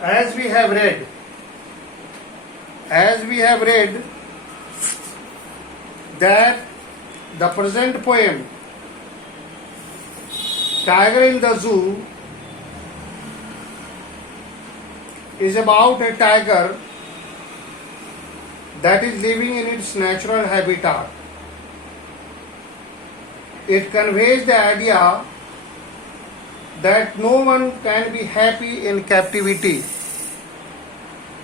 as we have read, that the present poem, Tiger in the Zoo, is about a tiger that is living in its natural habitat. It conveys the idea that no one can be happy in captivity.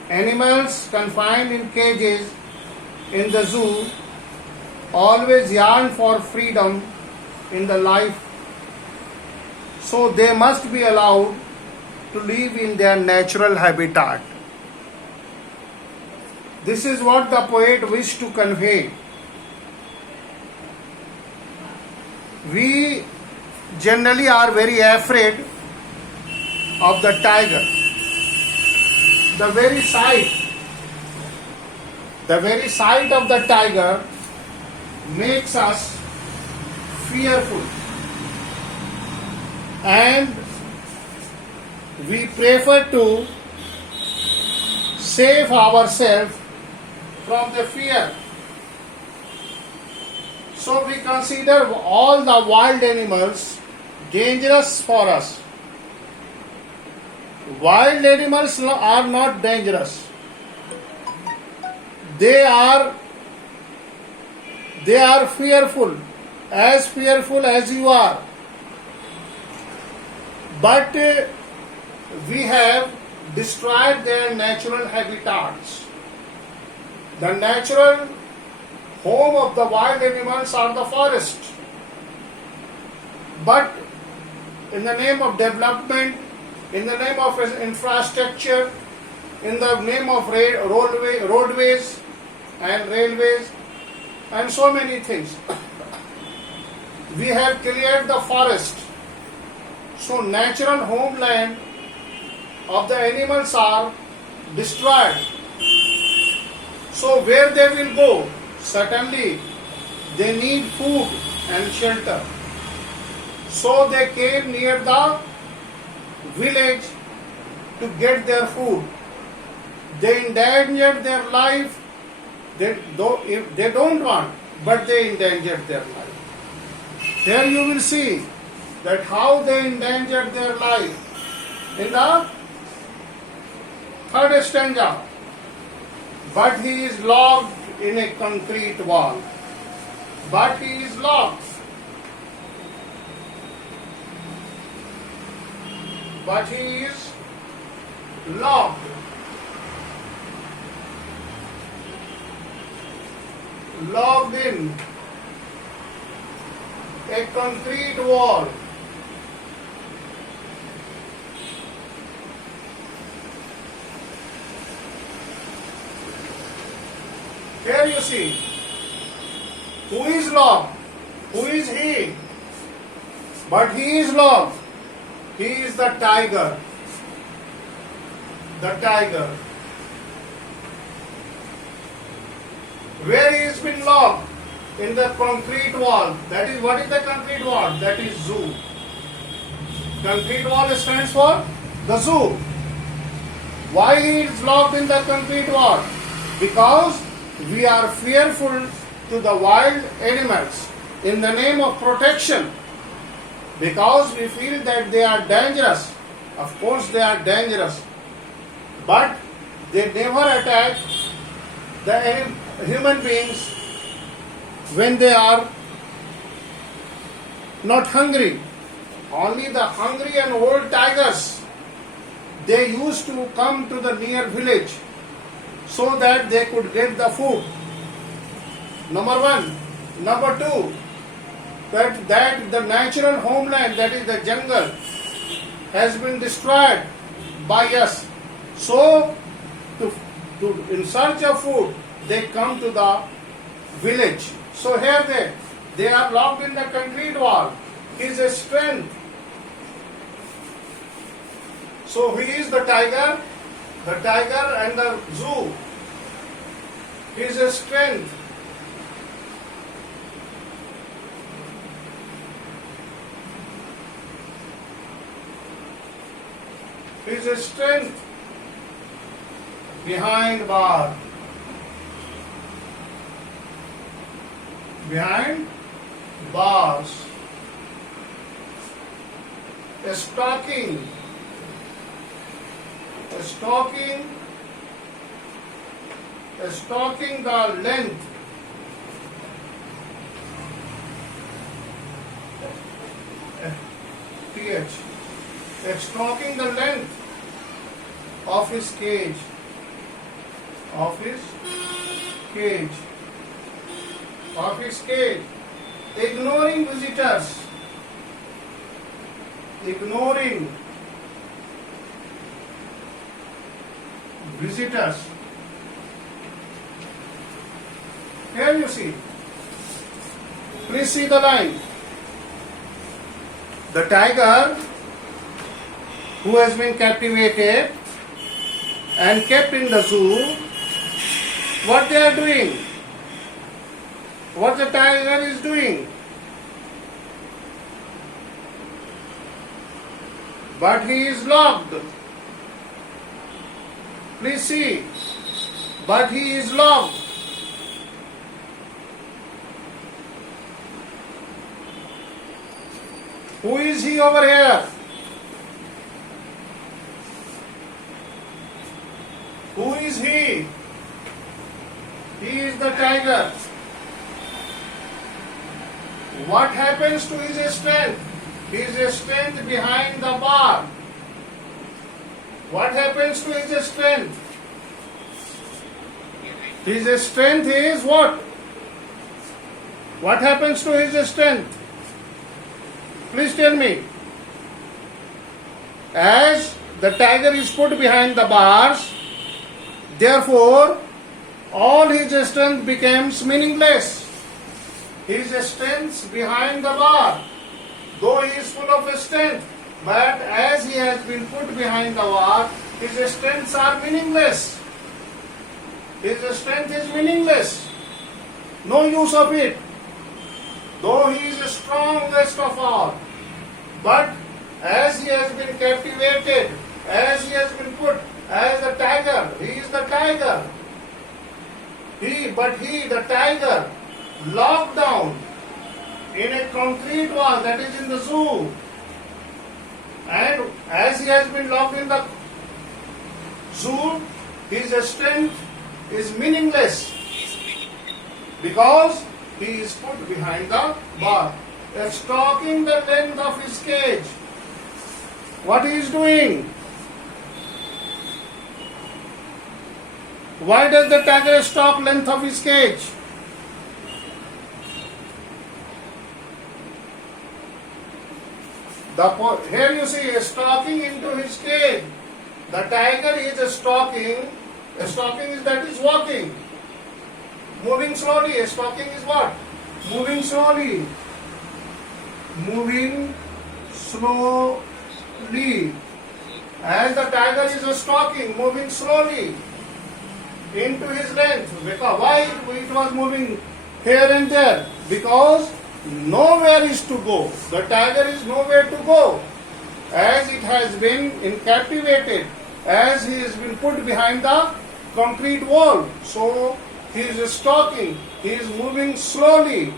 Animals confined in cages in the zoo always yearn for freedom in the life, so they must be allowed to live in their natural habitat. This is what the poet wished to convey. We generally are very afraid of the tiger. The very sight of the tiger makes us fearful, and we prefer to save ourselves from the fear. So we consider all the wild animals dangerous for us. Wild animals are not dangerous. They are fearful as you are. But we have destroyed their natural habitats. The natural home of the wild animals are the forest. But in the name of development, in the name of infrastructure, in the name of roadways and railways and so many things, we have cleared the forest. So natural homeland of the animals are destroyed. So where they will go? Certainly they need food and shelter. So they came near the village to get their food. They endangered their life. They don't want, but they endangered their life. Here you will see that how they endangered their life in the third stanza. But he is locked in a concrete wall. But he is locked. But he is locked. Locked in a concrete wall. Here you see, who is locked? Who is he? But he is locked. He is the tiger. The tiger. Where he has been locked? In the concrete wall. That is, what is the concrete wall? That is zoo. Concrete wall stands for the zoo. Why he is locked in the concrete wall? Because we are fearful to the wild animals in the name of protection. Because we feel that they are dangerous. Of course they are dangerous. But they never attack the human beings when they are not hungry. Only the hungry and old tigers, they used to come to the near village so that they could get the food. Number one. Number two, that the natural homeland, that is the jungle, has been destroyed by us. So, in search of food, they come to the village. So here they are locked in the concrete wall. His strength. So he is the tiger and the zoo. His strength. His strength behind bar. Behind bars. Stalking. Stalking the length. TH. Stalking the length of his cage. Of his cage. Ignoring visitors. Ignoring visitors. Here you see. Please see the line. The tiger who has been captivated and kept in the zoo, what they are doing? What the tiger is doing? But he is locked. Please see. But he is locked. Who is he over here? Who is he? He is the tiger. What happens to his strength? His strength behind the bar. What happens to his strength? His strength is what? What happens to his strength? Please tell me. As the tiger is put behind the bars, therefore all his strength becomes meaningless. His strength behind the bar, though he is full of strength, but as he has been put behind the bar, his strengths are meaningless. His strength is meaningless. No use of it. Though he is the strongest of all, but as he has been captivated, as he has been put as the tiger, he is the tiger. The tiger, locked down in a concrete wall, that is in the zoo. And as he has been locked in the zoo, his strength is meaningless because he is put behind the bar, stalking the length of his cage. What he is doing? Why does the tiger stalk length of his cage? Here you see stalking into his cage. The tiger is stalking. Stalking is that is walking. Moving slowly. Stalking is what? Moving slowly. Moving slowly. As the tiger is stalking, moving slowly into his length. Because why it was moving here and there? Because nowhere is to go. The tiger is nowhere to go. As it has been captivated, as he has been put behind the concrete wall. So he is stalking, he is moving slowly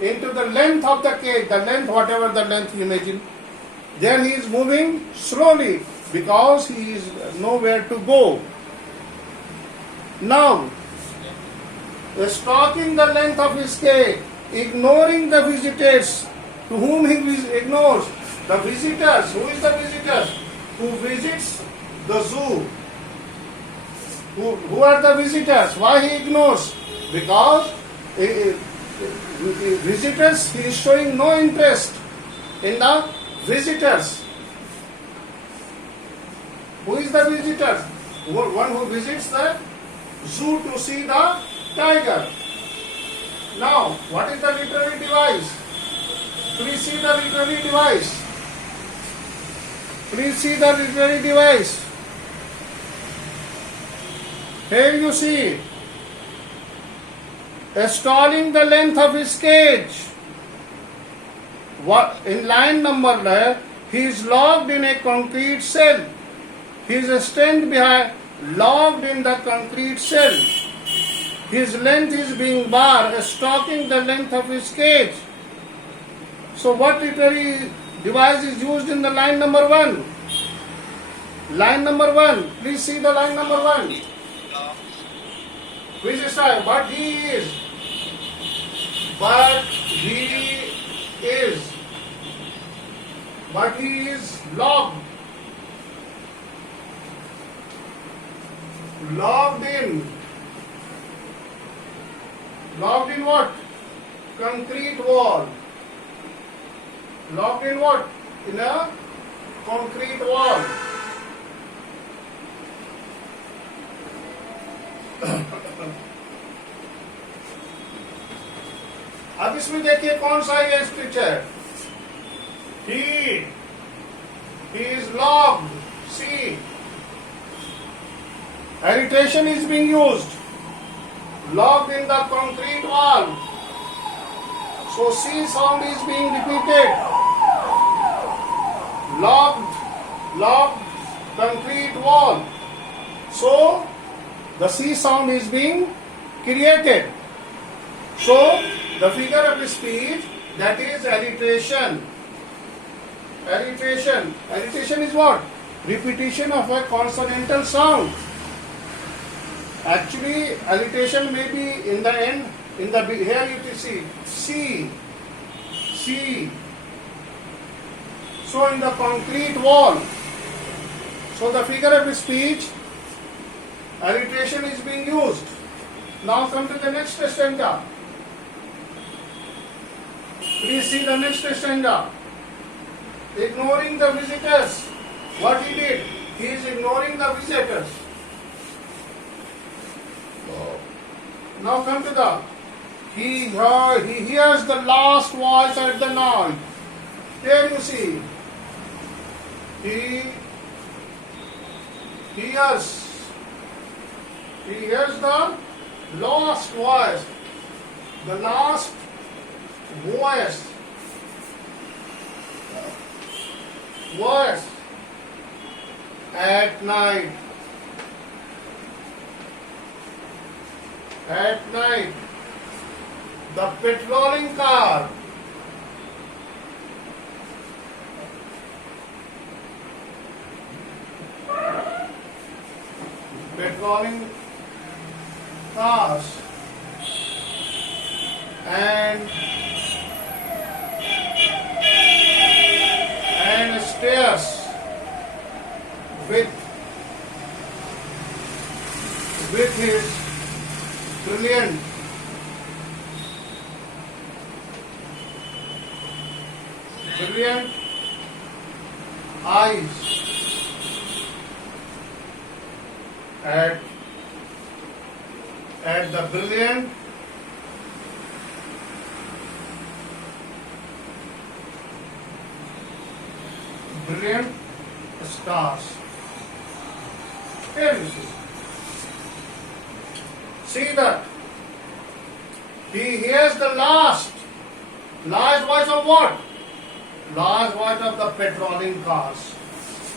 into the length of the cage, the length, whatever the length you imagine. There he is moving slowly because he is nowhere to go. Now, stalking the length of his cage, ignoring the visitors, to whom he ignores. The visitors, who is the visitors? Who visits the zoo. Who are the visitors? Why he ignores? Because visitors, he is showing no interest in the visitors. Who is the visitor? One who visits the zoo to see the tiger. Now, what is the literary device? Please see the literary device. Please see the literary device. Here you see, stalling the length of his cage. What in line number he is locked in a concrete cell. His strength locked in the concrete cell. His length is being bar, stalking the length of his cage. So what literary device is used in the line number 1? Line number 1. Please see the line number 1. Which is right? But he is. But he is. But he is locked. Locked in. Locked in what? Concrete wall. Locked in what? In a concrete wall. अब इसमें देखिए कौन सा ये speech है. He is locked. See. Alliteration is being used. Locked in the concrete wall. So C sound is being repeated. Locked, concrete wall. So the C sound is being created. So the figure of speech, that is alliteration. Alliteration is what? Repetition of a consonantal sound. Actually, alliteration may be in the end, here you see C. So in the concrete wall. So the figure of speech, alliteration is being used. Now come to the next stanza. Please see the next stanza. Ignoring the visitors. What he did? He is ignoring the visitors. Now come to the. He hears the last voice at the night. Here you see. He hears the last voice. The last voice. At night. At night. The patrolling car. Patrolling cars. And stairs with his brilliant eyes at the brilliant stars. Here you see that he hears the last voice of what? Last voice of the patrolling cars.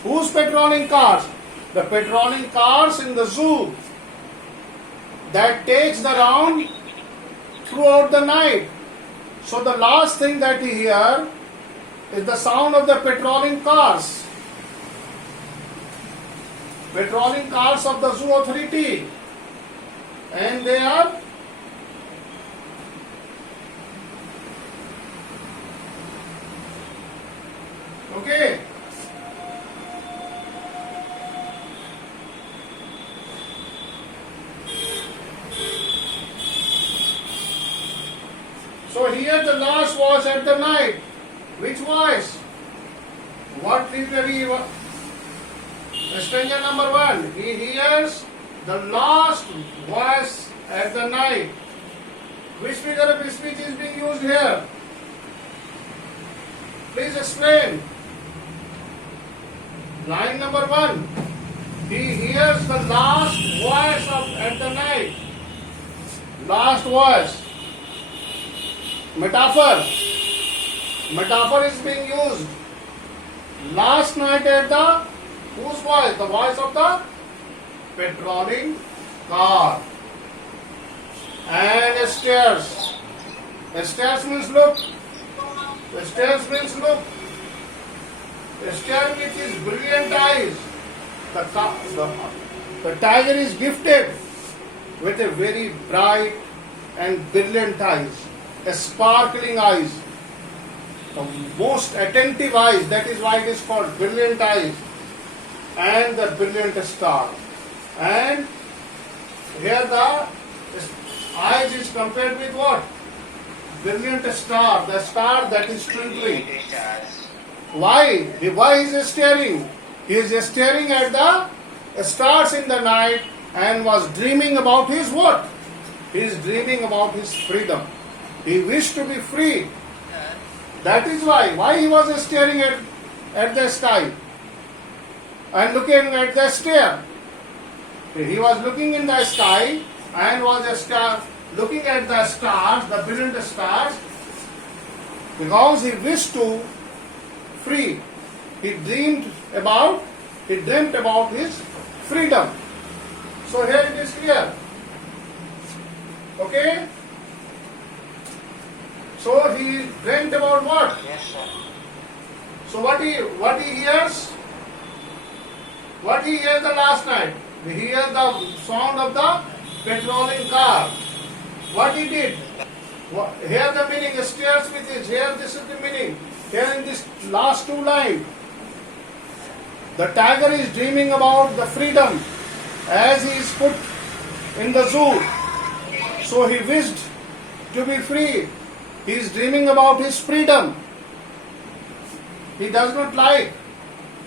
Whose patrolling cars? The patrolling cars in the zoo that takes the round throughout the night. So the last thing that he hears is the sound of the patrolling cars. Patrolling cars of the zoo authority. And they are okay. So here the last voice at the night. Which voice? What literary stanza number 1? He hears the last voice at the night. Which figure of speech is being used here? Please explain. Line number 1. He hears the last voice at the night. Last voice. Metaphor. Metaphor is being used. Last night at the whose voice? The voice of the patrolling car. And stairs. Stairs means look. Stairs means look. A stare with his brilliant eyes. The tiger is gifted with a very bright and brilliant eyes, a sparkling eyes, the most attentive eyes. That is why it is called brilliant eyes, and the brilliant star. And here the eyes is compared with what? Brilliant star, the star that is twinkling. Why? Why is he staring? He is staring at the stars in the night and was dreaming about his what? He is dreaming about his freedom. He wished to be free. That is why. Why he was staring at the sky and looking at the star. He was looking in the sky and was looking at the stars, the brilliant stars, because he wished to free. He dreamt about his freedom. So here it is clear. Okay? So he dreamt about what? Yes, sir. So what he hears? What he hears the last night? He hears the sound of the patrolling car. What he did? Here the meaning, stares with his, here this is the meaning. Here in this last two lines, the tiger is dreaming about the freedom as he is put in the zoo. So he wished to be free. He is dreaming about his freedom. He does not like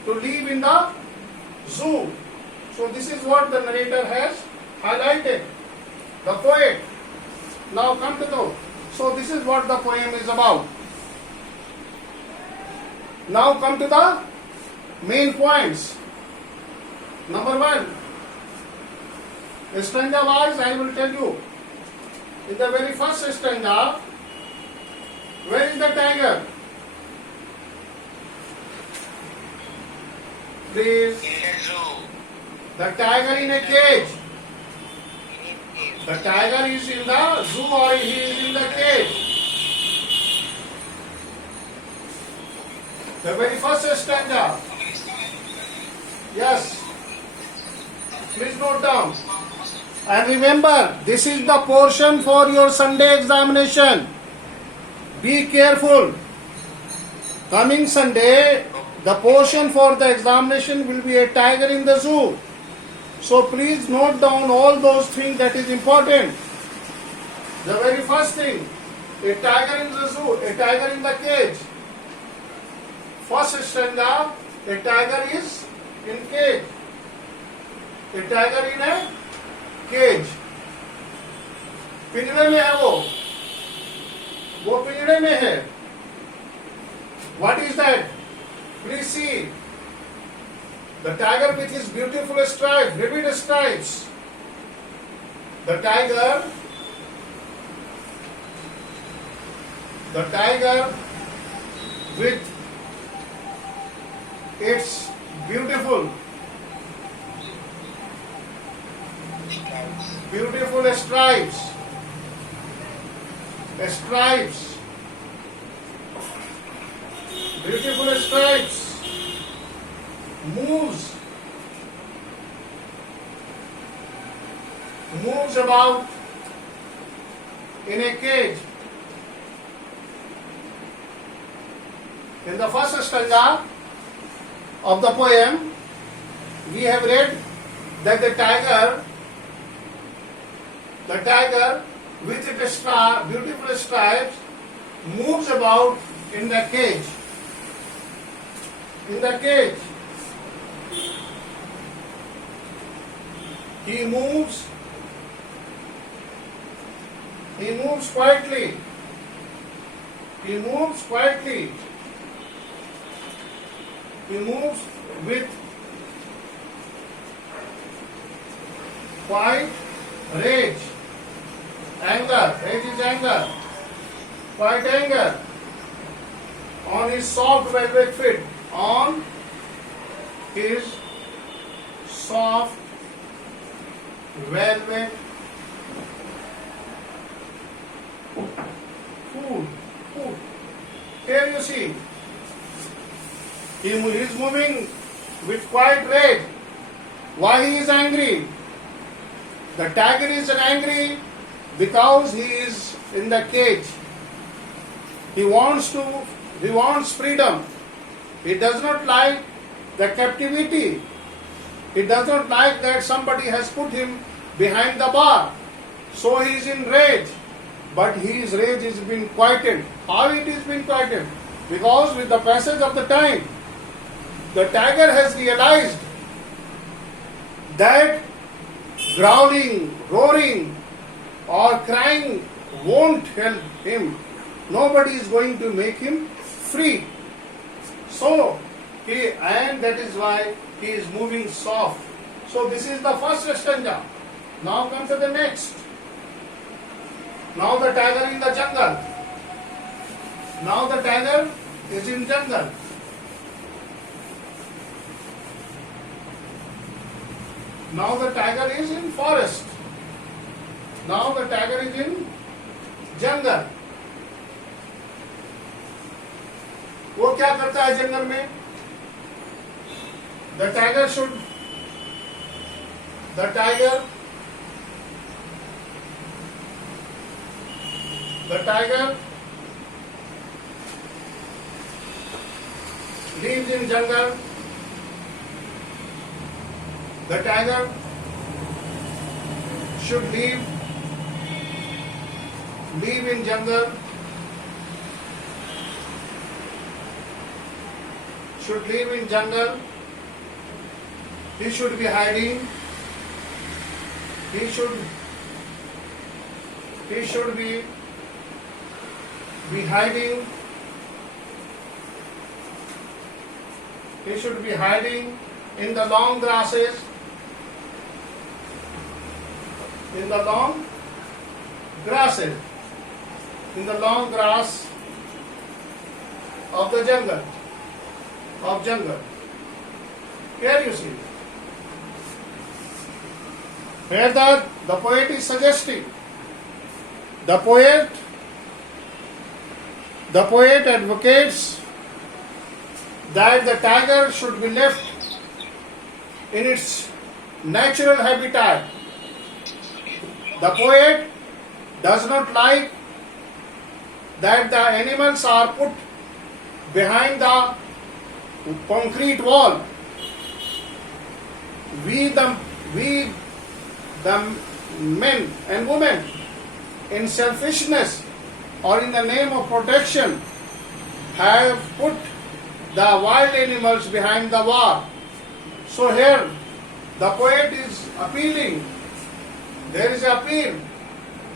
to live in the zoo. So this is what the narrator has highlighted. The poet. Now come to know. So this is what the poem is about. Now come to the main points. Number one, stanza wise I will tell you. In the very first stanza, where is the tiger? Please. In a zoo. The tiger in a cage. The tiger is in the zoo or he is in the cage. The very first stanza. Yes. Please note down. And remember, this is the portion for your Sunday examination. Be careful. Coming Sunday, the portion for the examination will be a tiger in the zoo. So please note down all those things that is important. The very first thing, a tiger in the zoo, a tiger in the cage. First stanza, a tiger is in cage. A tiger in a cage. पिंजरे में है वो पिंजरे में है. What is that? Please see. The tiger with his beautiful stripes, vivid stripes. The tiger with its beautiful stripes. Beautiful stripes. Moves about in a cage. In the first stanza of the poem, we have read that the tiger with its beautiful stripes moves about in the cage. In the cage, he moves quietly. He moves with quiet rage. Rage is anger. Quiet anger. On his soft velvet feet. On his soft velvet, food, food. Here you see, he is moving with quite rage. Why he is angry? The tiger is angry because he is in the cage. He wants freedom. He does not like the captivity. He does not like that somebody has put him behind the bar. So he is in rage. But his rage is been quieted. How it is been quieted? Because with the passage of the time, the tiger has realized that growling, roaring or crying won't help him. Nobody is going to make him free. So, and that is why he is moving soft. So this is the first stanza. Now come to the next. Now the tiger in the jungle. Now the tiger is in jungle. Now the tiger is in forest. Now the tiger is in jungle. वो क्या करता है जंगल में? The tiger should lives in jungle. The tiger should live in jungle. Should live in jungle. He should be hiding. He should be hiding. He should be hiding in the long grasses. In the long grasses. In the long grass of the jungle. Here you see. Here the poet is suggesting. The poet advocates that the tiger should be left in its natural habitat. The poet does not like that the animals are put behind the concrete wall. We the men and women, in selfishness or in the name of protection, have put the wild animals behind the wall. So here the poet is appealing. There is an appeal.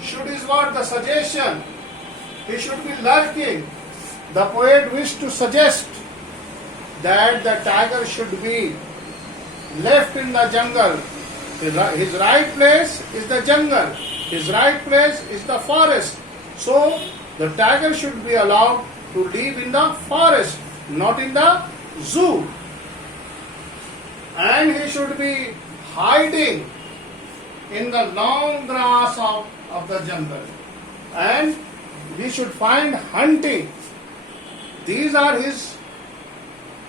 Should is what the suggestion. He should be lurking. The poet wished to suggest that the tiger should be left in the jungle. His right place is the jungle. His right place is the forest. So the tiger should be allowed to live in the forest, not in the zoo. And he should be hiding in the long grass of the jungle. And he should find hunting. These are his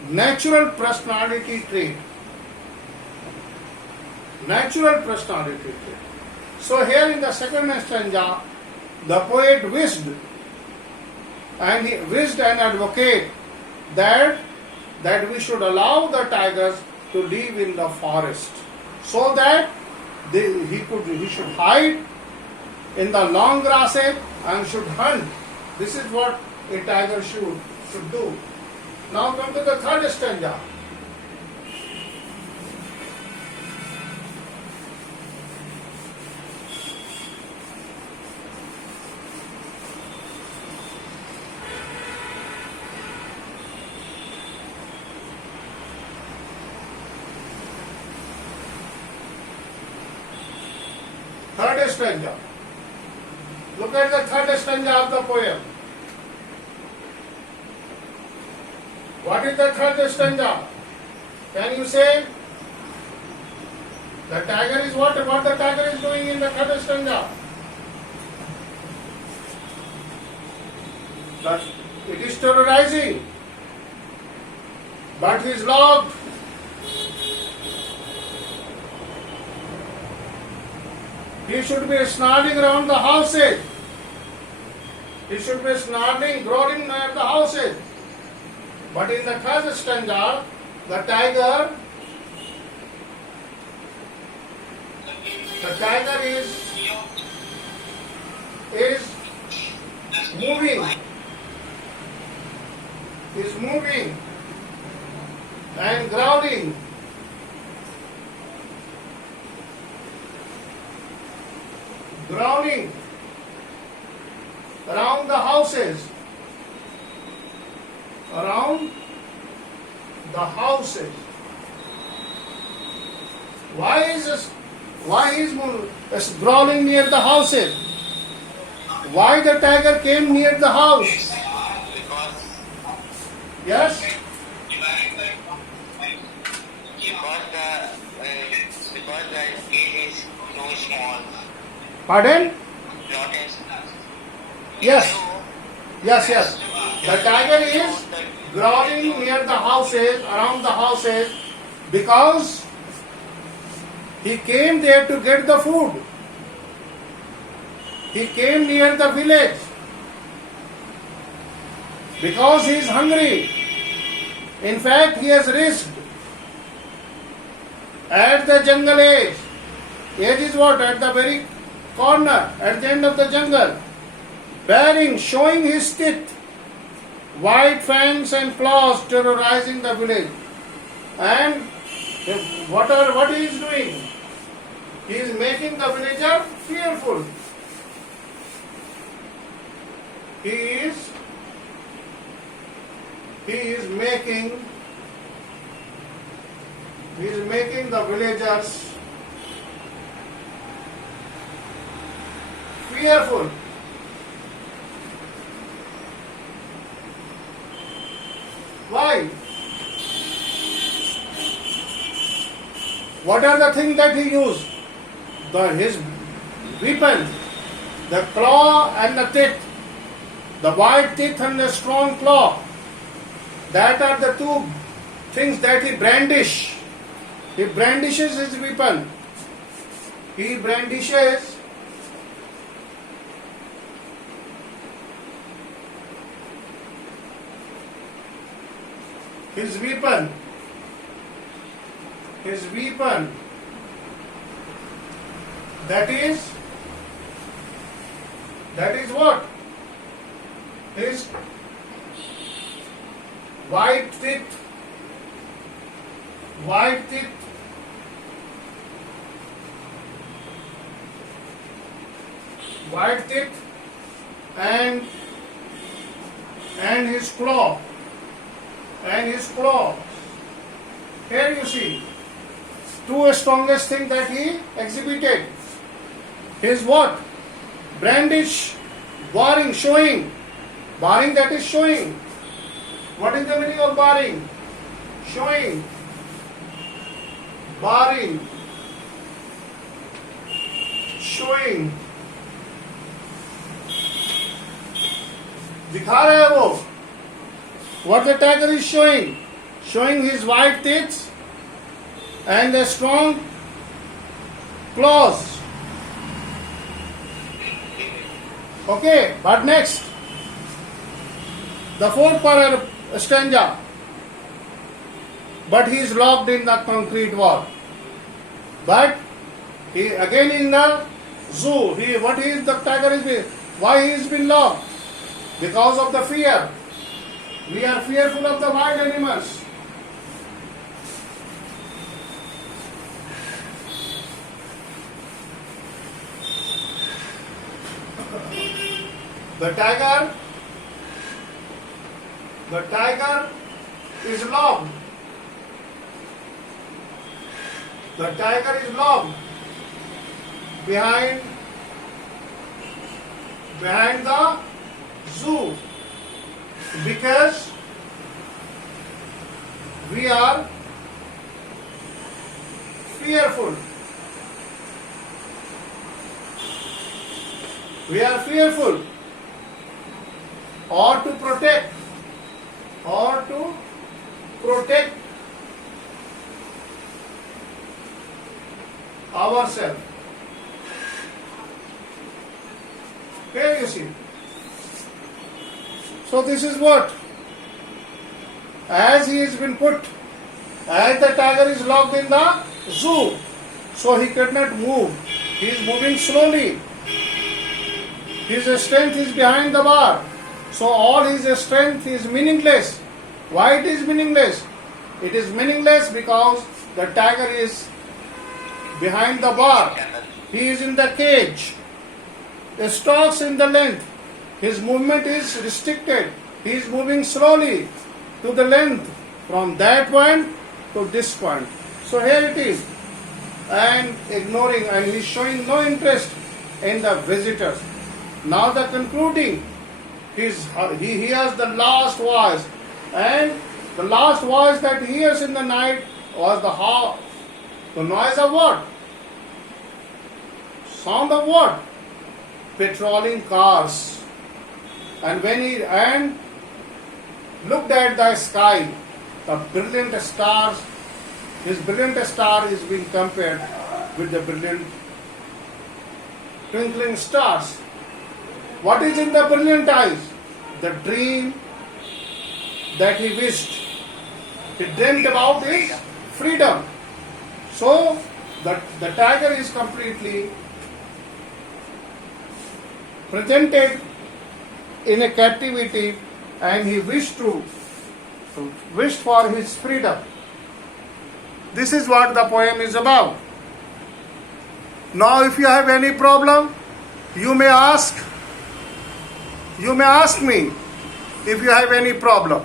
natural personality trait. Natural personality trait. So here in the second stanza, the poet wished and advocate that we should allow the tigers to live in the forest, so that he should hide in the long grasses and should hunt. This is what a tiger should do. Now come to the third stanza. Third stanza. Look at the third stanza of the poem. What is the third stanza? Can you say? The tiger is what? What the tiger is doing in the third stanza? That it is terrorizing, but he is locked. He should be snarling around the houses. He should be snarling, growling at the houses. But in the third stanza, the tiger is moving and growling. Growling around the houses. Around the houses. Why is growling near the houses? Why the tiger came near the house? Yes? Because the scale is too small. Pardon? Notice. Yes. Yes. The tiger is growling near the houses, around the houses, because he came there to get the food. He came near the village because he is hungry. In fact, he has risked at the jungle edge. Edge is what? At the very corner, at the end of the jungle, showing his teeth, white fangs and claws terrorizing the village. And what he is doing? He is making the villager fearful. He is making the villagers fearful. Why? What are the things that he used? His weapon, the claw and the teeth, the white teeth and the strong claw. That are the two things that he brandish. He brandishes his weapon. He brandishes his weapon. That is what? His white teeth and his claw. Here you see two strongest things that he exhibited. His what? Brandish, barring, showing. Barring, that is showing. What is the meaning of barring? Showing. Barring. Showing. दिखा रहा है वो. What the tiger is showing? Showing his white teeth and the strong claws. Okay, but next, the fourth stanza. But he is locked in the concrete wall. But he again in the zoo. The tiger is? Why he has been locked? Because of the fear. We are fearful of the wild animals. The tiger is locked. The tiger is locked behind the zoo because we are fearful We are fearful. Or to protect. Or to protect ourselves. Here you see. So this is what? As he has been put, as the tiger is locked in the zoo, so he could not move. He is moving slowly. His strength is behind the bar. So all his strength is meaningless. Why it is meaningless? It is meaningless because the tiger is behind the bar. He is in the cage. The stalks in the length. His movement is restricted. He is moving slowly to the length from that point to this point. So here it is. And ignoring, and he is showing no interest in the visitors. Now the concluding, he hears the last voice, and the last voice that he hears in the night was the noise of what? Sound of what? Patrolling cars. And when he looked at the sky, the brilliant stars, his brilliant star is being compared with the brilliant twinkling stars. What is in the brilliant eyes? The dream that he wished. He dreamt about his freedom. So the tiger is completely presented in a captivity, and he wished for his freedom. This is what the poem is about. Now if you have any problem, you may ask me if you have any problem.